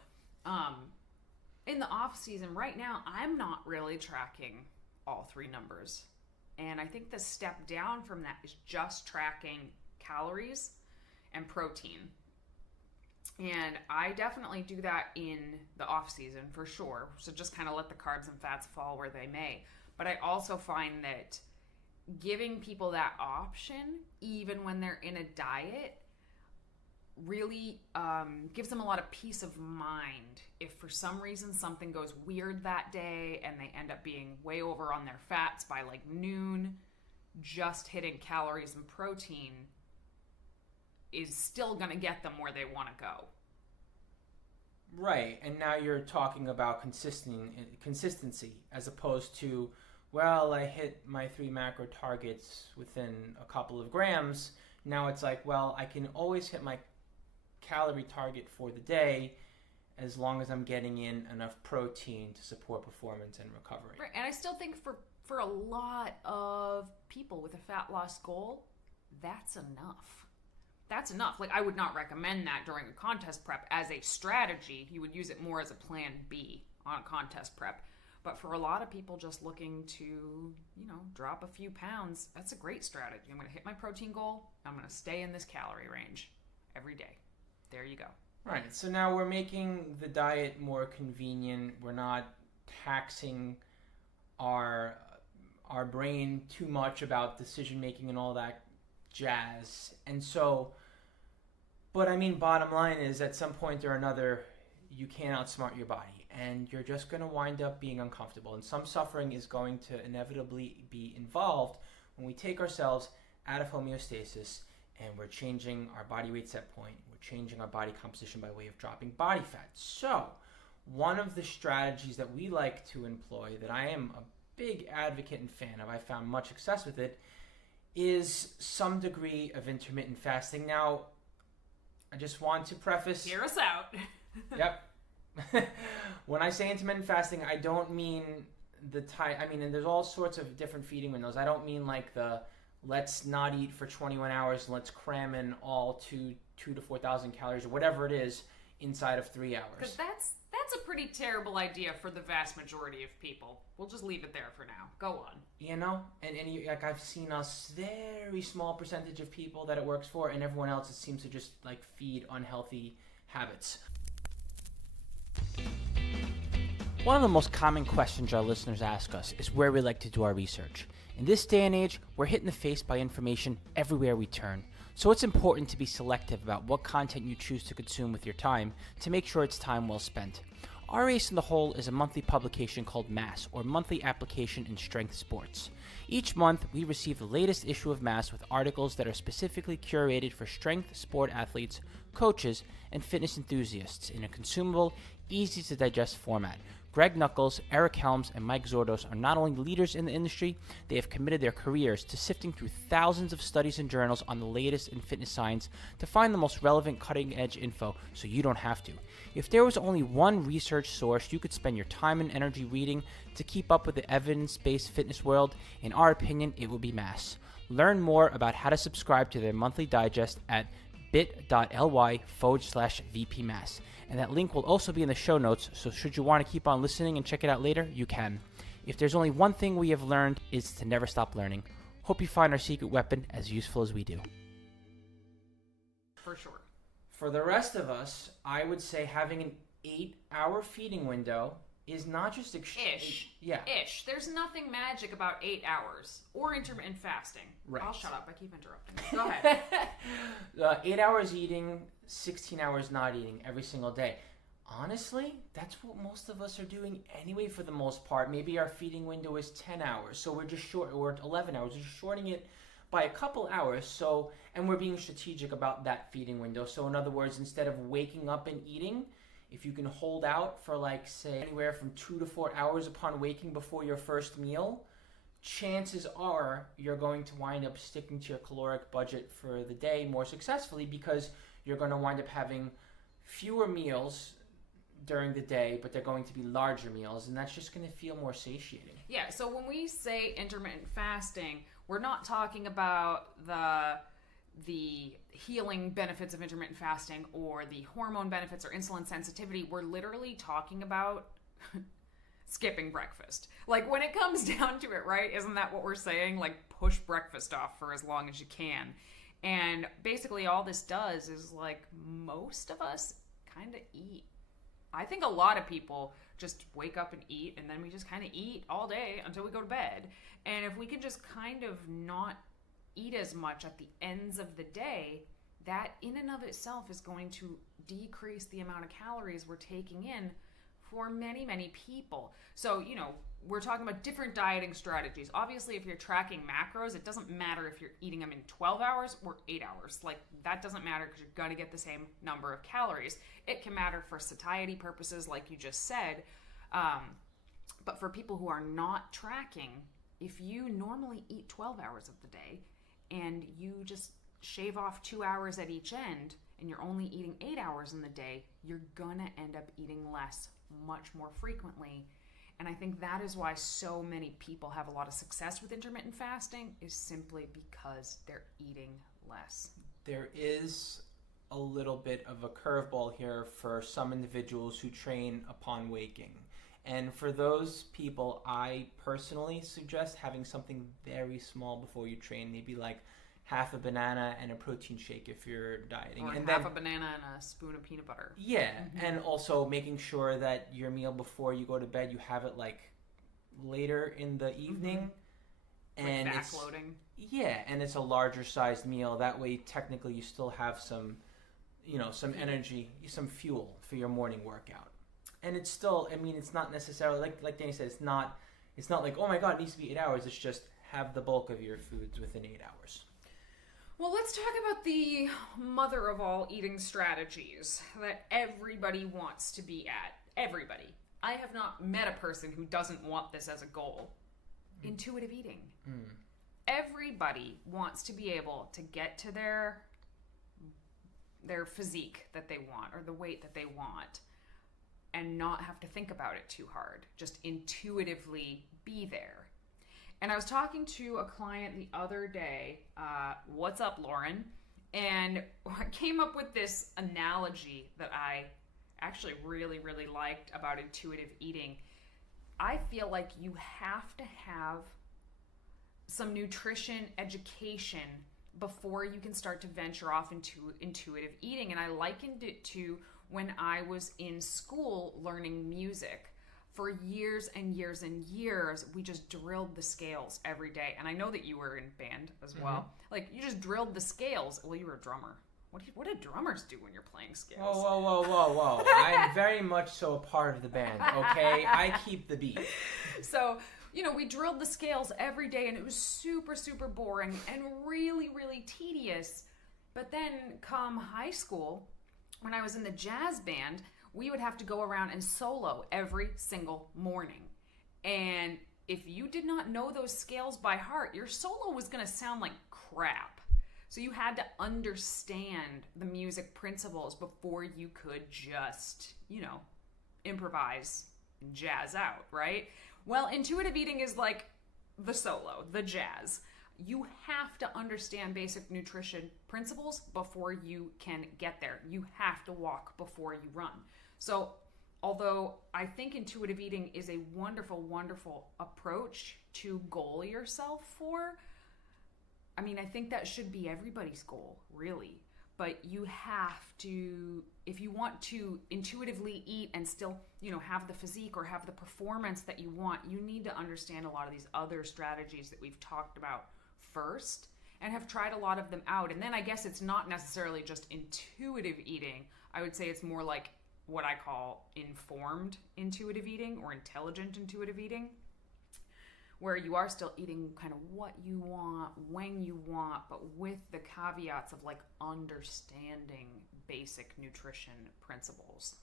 In the off season right now, I'm not really tracking all three numbers. And I think the step down from that is just tracking calories and protein. And I definitely do that in the off season for sure. So just kind of let the carbs and fats fall where they may. But I also find that giving people that option, even when they're in a diet, really gives them a lot of peace of mind. If for some reason something goes weird that day and they end up being way over on their fats by noon, just hitting calories and protein is still going to get them where they want to go. Right, and now you're talking about consistency as opposed to, well, I hit my 3 macro targets within a couple of grams. Now it's well, I can always hit my calorie target for the day as long as I'm getting in enough protein to support performance and recovery. Right, and I still think for a lot of people with a fat loss goal, that's enough. That's enough. I would not recommend that during a contest prep as a strategy. You would use it more as a plan B on a contest prep. But for a lot of people just looking to, drop a few pounds, that's a great strategy. I'm going to hit my protein goal. I'm going to stay in this calorie range every day. There you go. Right. So now we're making the diet more convenient. We're not taxing our brain too much about decision making and all that jazz. And so, but bottom line is at some point or another, you can't outsmart your body and you're just going to wind up being uncomfortable. And some suffering is going to inevitably be involved when we take ourselves out of homeostasis and we're changing our body weight set point. We're changing our body composition by way of dropping body fat. So one of the strategies that we like to employ that I am a big advocate and fan of, I found much success with it, is some degree of intermittent fasting. Now, I just want to preface... Hear us out. Yep. When I say intermittent fasting, I don't mean the type... and there's all sorts of different feeding windows. I don't mean the let's not eat for 21 hours and let's cram in all 2,000 to 4,000 calories or whatever it is inside of 3 hours. Because that's That's a pretty terrible idea for the vast majority of people. We'll just leave it there for now. Go on. You know, and like I've seen a very small percentage of people that it works for, and everyone else it seems to just like feed unhealthy habits. One of the most common questions our listeners ask us is where we like to do our research. In this day and age, we're hit in the face by information everywhere we turn. So it's important to be selective about what content you choose to consume with your time to make sure it's time well spent. Our Ace in the Hole is a monthly publication called MASS, or Monthly Application in Strength Sports. Each month, we receive the latest issue of MASS with articles that are specifically curated for strength sport athletes, coaches, and fitness enthusiasts in a consumable, easy-to-digest format. Greg Nuckols, Eric Helms, and Mike Zordos are not only leaders in the industry, they have committed their careers to sifting through thousands of studies and journals on the latest in fitness science to find the most relevant cutting-edge info so you don't have to. If there was only one research source you could spend your time and energy reading to keep up with the evidence-based fitness world, in our opinion, it would be MASS. Learn more about how to subscribe to their monthly digest at bit.ly/VPMass. And that link will also be in the show notes, so should you want to keep on listening and check it out later, you can. If there's only one thing we have learned, is to never stop learning. Hope you find our secret weapon as useful as we do. For sure. For the rest of us, I would say having an 8-hour feeding window is not just... Ish. Yeah. Ish. There's nothing magic about 8 hours or intermittent fasting. Right. I'll shut up. I keep interrupting. Go ahead. 8 hours eating, 16 hours not eating every single day. Honestly, that's what most of us are doing anyway for the most part. Maybe our feeding window is 10 hours, so we're just short, or 11 hours. We're just shorting it by a couple hours, so, and we're being strategic about that feeding window. So in other words, instead of waking up and eating, if you can hold out for like, say, anywhere from 2 to 4 hours upon waking before your first meal, chances are you're going to wind up sticking to your caloric budget for the day more successfully, because you're going to wind up having fewer meals during the day, but they're going to be larger meals, and that's just going to feel more satiating. Yeah, so when we say intermittent fasting, we're not talking about the healing benefits of intermittent fasting or the hormone benefits or insulin sensitivity. We're literally talking about skipping breakfast. Like, when it comes down to it, right? Isn't that what we're saying? Like, push breakfast off for as long as you can. And basically all this does is, like, most of us kind of eat. I think a lot of people just wake up and eat, and then we just kind of eat all day until we go to bed. And if we can just kind of not eat as much at the ends of the day, that in and of itself is going to decrease the amount of calories we're taking in for many, many people. So, you know, we're talking about different dieting strategies. Obviously, if you're tracking macros, it doesn't matter if you're eating them in 12 hours or 8 hours. Like, that doesn't matter because you're going to get the same number of calories. It can matter for satiety purposes, like you just said. But for people who are not tracking, if you normally eat 12 hours of the day and you just shave off 2 hours at each end and you're only eating 8 hours in the day, you're going to end up eating less much more frequently. And I think that is why so many people have a lot of success with intermittent fasting, is simply because they're eating less. There is a little bit of a curveball here for some individuals who train upon waking. And for those people, I personally suggest having something very small before you train, maybe like half a banana and a protein shake if you're dieting. Or and half then, a banana and a spoon of peanut butter. Yeah, and also making sure that your meal before you go to bed, you have it like later in the evening. And like it's backloading. Yeah, and it's a larger sized meal. That way, technically, you still have some, you know, some energy, some fuel for your morning workout. And it's still, I mean, it's not necessarily, like Danny said, it's not like, oh my God, it needs to be 8 hours. It's just have the bulk of your foods within 8 hours. Well, let's talk about the mother of all eating strategies that everybody wants to be at. Everybody. I have not met a person who doesn't want this as a goal. Intuitive eating. Everybody wants to be able to get to their physique that they want, or the weight that they want, and not have to think about it too hard. Just intuitively be there. And I was talking to a client the other day, what's up, Lauren? And I came up with this analogy that I actually really, really liked about intuitive eating, I feel like you have to have some nutrition education before you can start to venture off into intuitive eating. And I likened it to when I was in school learning music. For years and years and years, we just drilled the scales every day. And I know that you were in band as well. Like, you just drilled the scales. Well, you were a drummer. What do drummers do when you're playing scales? Whoa. I'm very much so a part of the band, okay? I keep the beat. So, we drilled the scales every day, and it was super, super boring and really, really tedious. But then come high school, when I was in the jazz band, we would have to go around and solo every single morning. And if you did not know those scales by heart, your solo was going to sound like crap. So you had to understand the music principles before you could just, improvise and jazz out, right? Well, intuitive eating is like the solo, the jazz. You have to understand basic nutrition principles before you can get there. You have to walk before you run. So, although I think intuitive eating is a wonderful, wonderful approach to goal yourself for, I think that should be everybody's goal, really. But you have to, if you want to intuitively eat and still, have the physique or have the performance that you want, you need to understand a lot of these other strategies that we've talked about first and have tried a lot of them out. And then I guess it's not necessarily just intuitive eating. I would say it's more like what I call informed intuitive eating or intelligent intuitive eating, where you are still eating kind of what you want, when you want, but with the caveats of like understanding basic nutrition principles.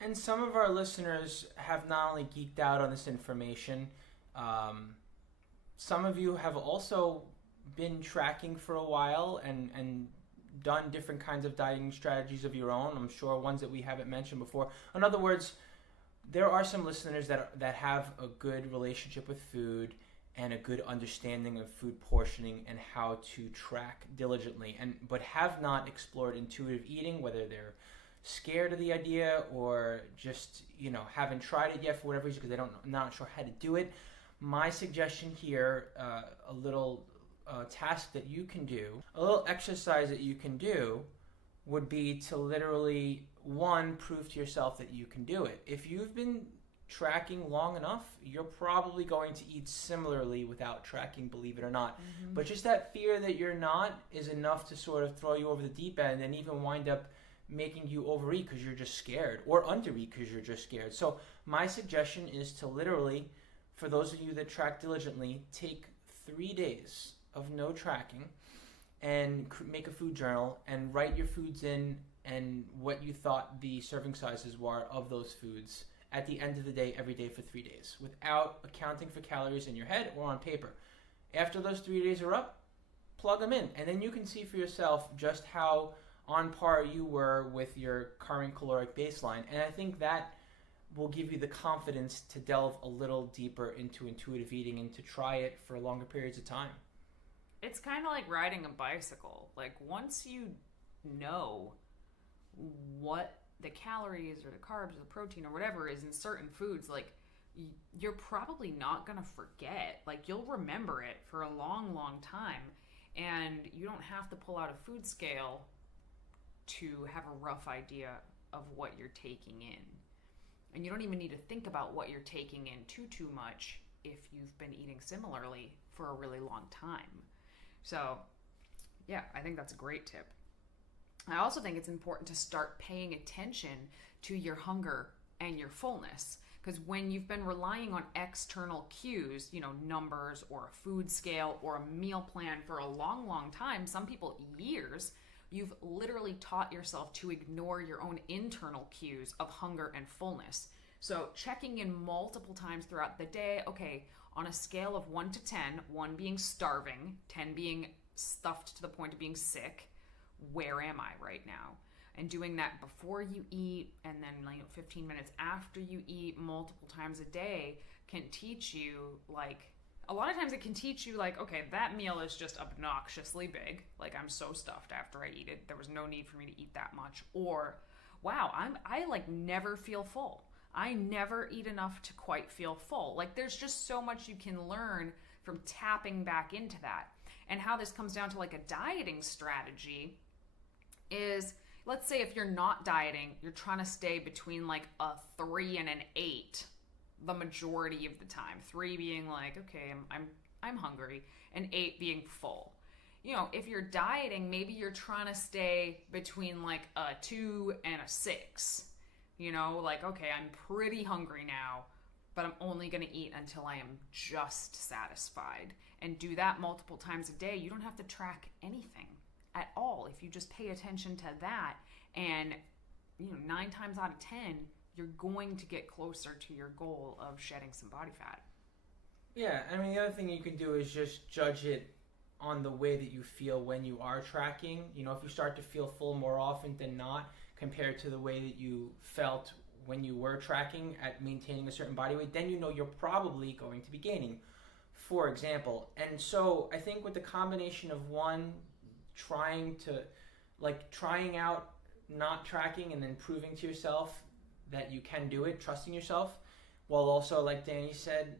And some of our listeners have not only geeked out on this information, some of you have also been tracking for a while and done different kinds of dieting strategies of your own. I'm sure ones that we haven't mentioned before. In other words, there are some listeners that have a good relationship with food and a good understanding of food portioning and how to track diligently, but have not explored intuitive eating, whether they're scared of the idea or just haven't tried it yet for whatever reason because they're not sure how to do it. My suggestion here, a little task that you can do, a little exercise that you can do, would be to literally, one, prove to yourself that you can do it. If you've been tracking long enough, you're probably going to eat similarly without tracking, believe it or not. But just that fear that you're not is enough to sort of throw you over the deep end and even wind up making you overeat because you're just scared, or undereat because you're just scared. So my suggestion is to literally, for those of you that track diligently, take 3 days of no tracking and make a food journal and write your foods in and what you thought the serving sizes were of those foods at the end of the day, every day for 3 days, without accounting for calories in your head or on paper. After those 3 days are up, plug them in, and then you can see for yourself just how on par you were with your current caloric baseline. And I think that will give you the confidence to delve a little deeper into intuitive eating and to try it for longer periods of time. It's kind of like riding a bicycle. Like, once you know what the calories or the carbs or the protein or whatever is in certain foods, like, you're probably not going to forget. Like, you'll remember it for a long, long time. And you don't have to pull out a food scale to have a rough idea of what you're taking in. And you don't even need to think about what you're taking in too much if you've been eating similarly for a really long time. So, yeah, I think that's a great tip. I also think it's important to start paying attention to your hunger and your fullness. Because when you've been relying on external cues, numbers or a food scale or a meal plan for a long, long time, some people years, you've literally taught yourself to ignore your own internal cues of hunger and fullness. So checking in multiple times throughout the day, okay, on a scale of 1 to 10, 1 being starving, 10 being stuffed to the point of being sick, where am I right now? And doing that before you eat and then 15 minutes after you eat multiple times a day can teach you, a lot of times it can teach you, okay, that meal is just obnoxiously big. Like, I'm so stuffed after I eat it. There was no need for me to eat that much. Or, wow, I like never feel full. I never eat enough to quite feel full. Like there's just so much you can learn from tapping back into that. And how this comes down to like a dieting strategy is, let's say if you're not dieting, you're trying to stay between like a 3 and an 8 the majority of the time. 3 being like, okay, I'm hungry, and 8 being full. You know, if you're dieting, maybe you're trying to stay between like a 2 and a 6. You know, like, okay, I'm pretty hungry now, but I'm only going to eat until I am just satisfied. And do that multiple times a day. You don't have to track anything at all if you just pay attention to that. And, you know, 9 times out of 10, you're going to get closer to your goal of shedding some body fat. Yeah, I mean, the other thing you can do is just judge it on the way that you feel when you are tracking. You know, if you start to feel full more often than not compared to the way that you felt when you were tracking at maintaining a certain body weight, then you know you're probably going to be gaining, for example. And so I think with the combination of one, trying out not tracking and then proving to yourself that you can do it, trusting yourself, while also, like Danny said,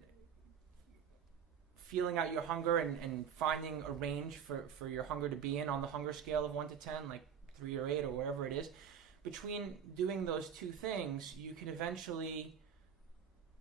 feeling out your hunger and finding a range for your hunger to be in on the hunger scale of 1 to 10, like 3 or 8 or wherever it is. Between doing those two things, you can eventually,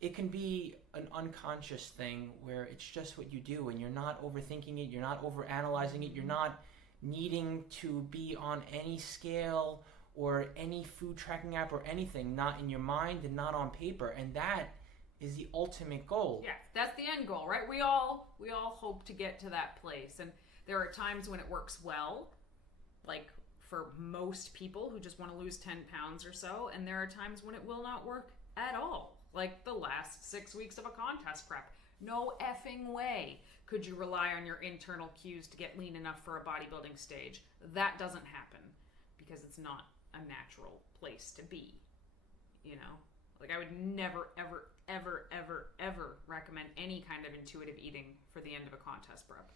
it can be an unconscious thing where it's just what you do and you're not overthinking it, you're not overanalyzing it, you're not needing to be on any scale or any food tracking app or anything, not in your mind and not on paper. And that is the ultimate goal. Yeah, that's the end goal, right? We all hope to get to that place. And there are times when it works well, like for most people who just want to lose 10 pounds or so, and there are times when it will not work at all, like the last 6 weeks of a contest prep. No effing way could you rely on your internal cues to get lean enough for a bodybuilding stage. That doesn't happen because it's not a natural place to be, you know? Like I would never, ever, ever, ever, ever recommend any kind of intuitive eating for the end of a contest prep.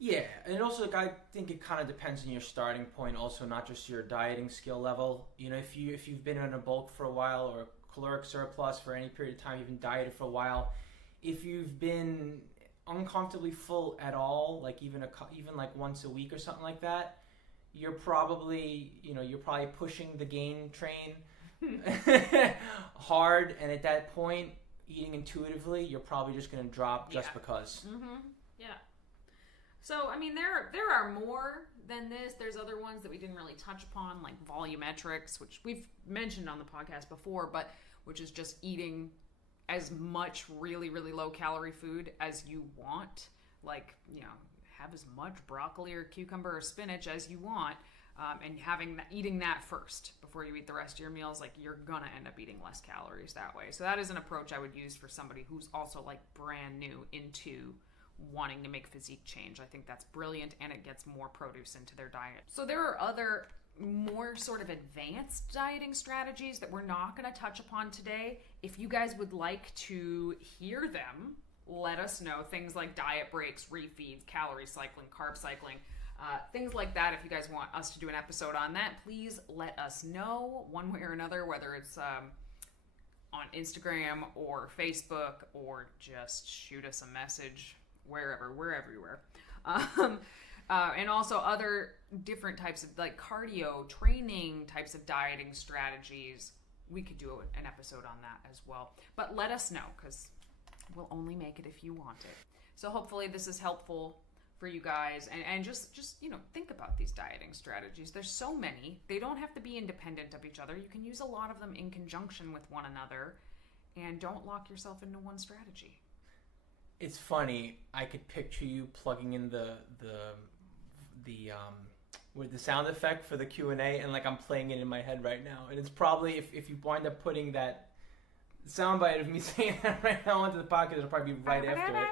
Yeah, and also like, I think it kind of depends on your starting point also, not just your dieting skill level. You know, if you've been in a bulk for a while or caloric surplus for any period of time, you've been dieted for a while, if you've been uncomfortably full at all, like even like once a week or something like that, you're probably pushing the gain train hard, and at that point, eating intuitively, you're probably just going to drop just because. Mm-hmm. Yeah. So, I mean, there are more than this. There's other ones that we didn't really touch upon, like volumetrics, which we've mentioned on the podcast before, but which is just eating as much really, really low calorie food as you want. Like, you know, have as much broccoli or cucumber or spinach as you want, and eating that first before you eat the rest of your meals. Like, you're gonna end up eating less calories that way. So that is an approach I would use for somebody who's also like brand new into wanting to make physique change. I think that's brilliant, and it gets more produce into their diet. So there are other more sort of advanced dieting strategies that we're not going to touch upon today. If you guys would like to hear them, let us know. Things like diet breaks, refeeds, calorie cycling, carb cycling, things like that. If you guys want us to do an episode on that, please let us know one way or another, whether it's on Instagram or Facebook, or just shoot us a message. Wherever, we're everywhere. And also other different types of like cardio training types of dieting strategies. We could do an episode on that as well. But let us know, because we'll only make it if you want it. So hopefully this is helpful for you guys. And just you know, think about these dieting strategies. There's so many. They don't have to be independent of each other. You can use a lot of them in conjunction with one another. And don't lock yourself into one strategy. It's funny. I could picture you plugging in the with the sound effect for the Q&A, and like I'm playing it in my head right now. And it's probably if you wind up putting that soundbite of me saying that right now onto the podcast, it'll probably be right after it.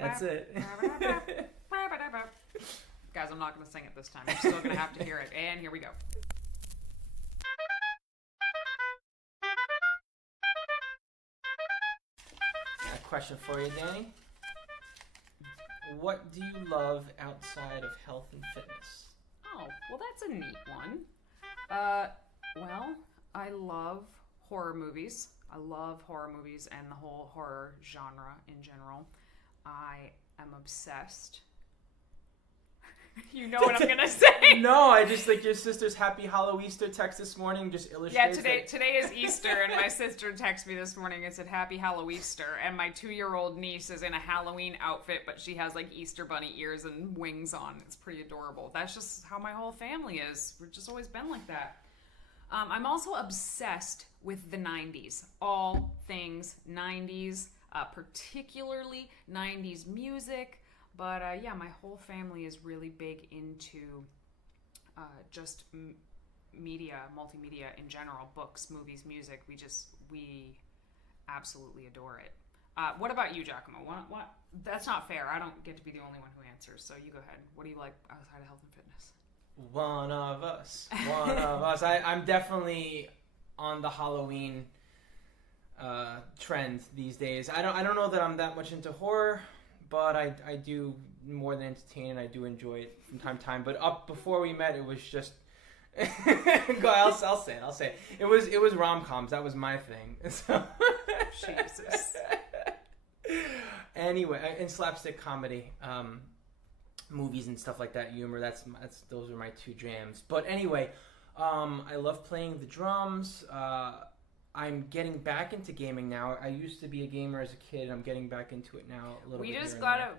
That's it. Guys, I'm not going to sing it this time. You're still going to have to hear it. And here we go. Question for you, Danny. What do you love outside of health and fitness? Oh, well, that's a neat one. Well, I love horror movies. I love horror movies and the whole horror genre in general. I am obsessed. You know what I'm going to say. No, I just like your sister's Happy Halloweester text this morning just illustrates. Yeah, today is Easter, and my sister texted me this morning and said Happy Halloweester, and my 2-year-old niece is in a Halloween outfit, but she has like Easter bunny ears and wings on. It's pretty adorable. That's just how my whole family is. We've just always been like that. I'm also obsessed with the 90s. All things 90s, particularly 90s music. But yeah, my whole family is really big into just media, multimedia in general, books, movies, music. We absolutely adore it. What about you, Giacomo? What? That's not fair. I don't get to be the only one who answers, so you go ahead. What do you like outside of health and fitness? One of us. One of us. I'm definitely on the Halloween trend these days. I don't know that I'm that much into horror, but I do more than entertain, and I do enjoy it from time to time. But up before we met, it was just I'll say it. It was rom-coms. That was my thing. So Jesus. Anyway, and slapstick comedy. Movies and stuff like that, humor. Those are my two jams. But anyway, I love playing the drums. I'm getting back into gaming now. I used to be a gamer as a kid. I'm getting back into it now a little bit.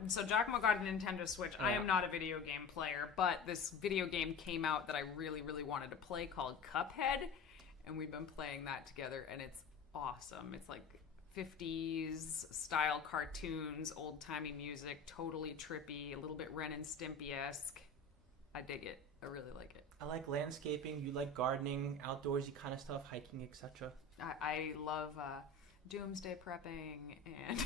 So Giacomo got a Nintendo Switch. I am not a video game player, but this video game came out that I really, really wanted to play called Cuphead, and we've been playing that together, and it's awesome. It's like 50s style cartoons, old-timey music, totally trippy, a little bit Ren and Stimpy-esque. I dig it. I really like it. I like landscaping. You like gardening, outdoorsy kind of stuff, hiking, etc. I love doomsday prepping and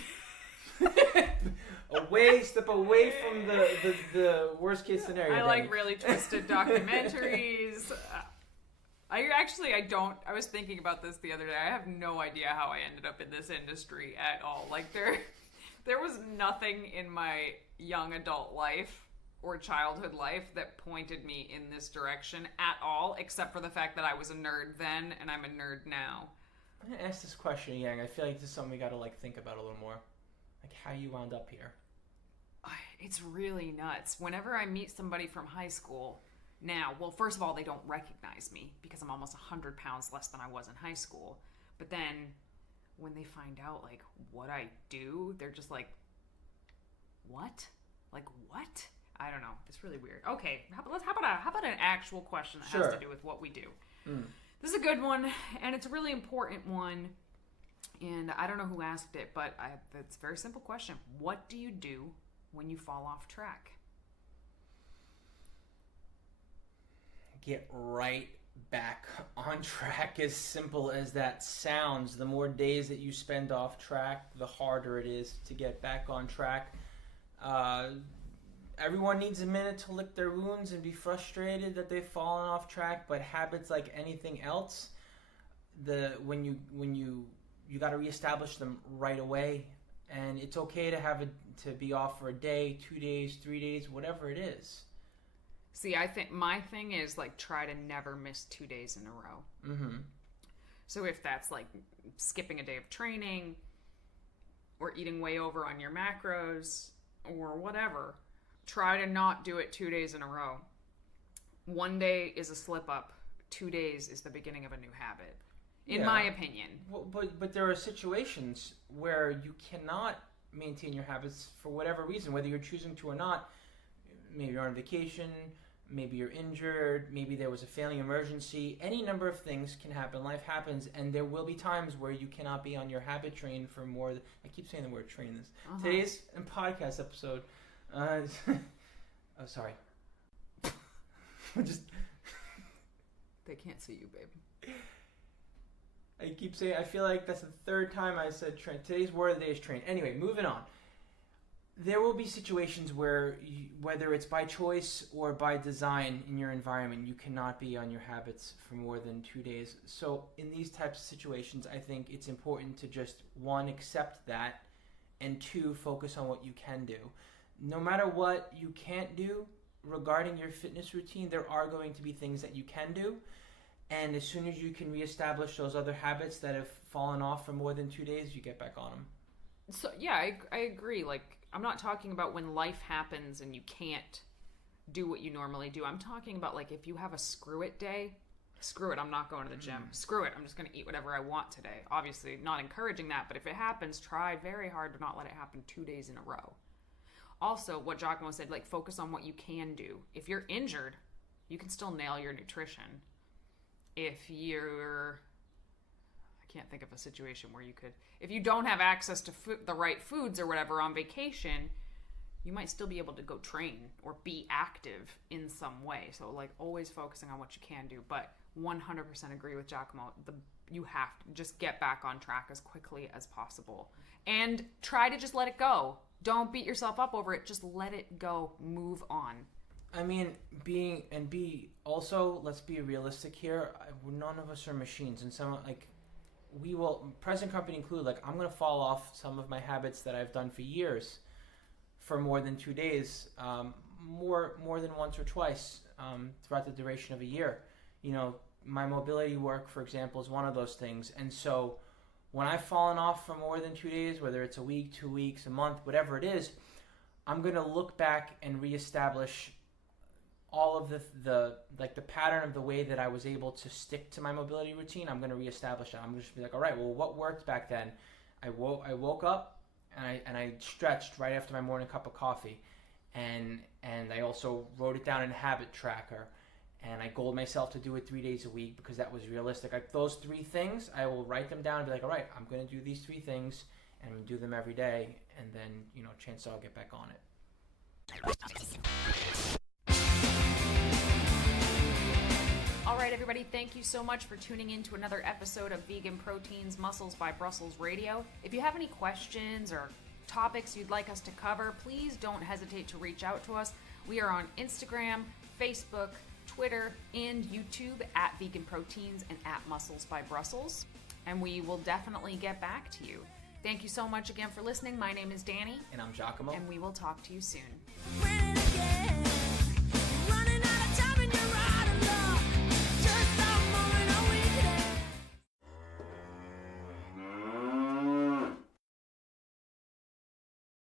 step away from the worst case scenario. I like really twisted documentaries. I was thinking about this the other day. I have no idea how I ended up in this industry at all. Like there was nothing in my young adult life or childhood life that pointed me in this direction at all, except for the fact that I was a nerd then and I'm a nerd now. I'm gonna ask this question, Yang. I feel like this is something we gotta think about a little more. Like how you wound up here. It's really nuts. Whenever I meet somebody from high school now, well, first of all, they don't recognize me because I'm almost 100 pounds less than I was in high school. But then when they find out like what I do, they're just like, what? Like what? I don't know. It's really weird. Okay, how about an actual question that has to do with what we do? This is a good one, and it's a really important one. And I don't know who asked it, but it's a very simple question. What do you do when you fall off track? Get right back on track. As simple as that sounds. The more days that you spend off track, the harder it is to get back on track. Everyone needs a minute to lick their wounds and be frustrated that they've fallen off track, but habits like anything else, when you got to reestablish them right away, and it's okay to be off for a day, 2 days, 3 days, whatever it is. See, I think my thing is like try to never miss 2 days in a row. Mm-hmm. So if that's like skipping a day of training or eating way over on your macros or whatever, try to not do it 2 days in a row. 1 day is a slip up. 2 days is the beginning of a new habit, in my opinion. Well, but there are situations where you cannot maintain your habits for whatever reason, whether you're choosing to or not. Maybe you're on vacation, maybe you're injured, maybe there was a family emergency. Any number of things can happen. Life happens, and there will be times where you cannot be on your habit train for more. I keep saying the word train this. Today's podcast episode. Sorry. They can't see you, babe. I keep saying, I feel like that's the third time I said train. Today's word of the day is train. Anyway, moving on. There will be situations where, whether it's by choice or by design in your environment, you cannot be on your habits for more than 2 days. So in these types of situations, I think it's important to just, 1, accept that, and 2, focus on what you can do. No matter what you can't do regarding your fitness routine, there are going to be things that you can do. And as soon as you can reestablish those other habits that have fallen off for more than 2 days, you get back on them. So yeah, I agree. Like, I'm not talking about when life happens and you can't do what you normally do. I'm talking about, like, if you have a screw it day, screw it, I'm not going to the gym. Screw it, I'm just going to eat whatever I want today. Obviously, not encouraging that, but if it happens, try very hard to not let it happen 2 days in a row. Also, what Giacomo said, like, focus on what you can do. If you're injured, you can still nail your nutrition. If you're... I can't think of a situation where you could... If you don't have access to the right foods or whatever on vacation, you might still be able to go train or be active in some way. So, like, always focusing on what you can do. But 100% agree with Giacomo. You have to just get back on track as quickly as possible. And try to just let it go. Don't beat yourself up over it. Just let it go. Move on. I mean, also, let's be realistic here. None of us are machines. And some, like, we will, present company included, like, I'm going to fall off some of my habits that I've done for years for more than 2 days, more than once or twice throughout the duration of a year. You know, my mobility work, for example, is one of those things. And so when I've fallen off for more than 2 days, whether it's a week, 2 weeks, a month, whatever it is, I'm going to look back and reestablish all of the pattern of the way that I was able to stick to my mobility routine. I'm going to reestablish it. I'm just be like, all right, well, what worked back then? I woke up and I stretched right after my morning cup of coffee, and I also wrote it down in a habit tracker, and I goaled myself to do it 3 days a week because that was realistic. Like, those 3 things, I will write them down and be like, all right, I'm going to do these 3 things, and I'm going to do them every day, and then, you know, chances I'll get back on it. All right, everybody, thank you so much for tuning in to another episode of Vegan Proteins Muscles by Brussels Radio. If you have any questions or topics you'd like us to cover, please don't hesitate to reach out to us. We are on Instagram, Facebook, Twitter, and YouTube at Vegan Proteins and at Muscles by Brussels, and we will definitely get back to you. Thank you so much again for listening. My name is Danny. And I'm Giacomo. And we will talk to you soon.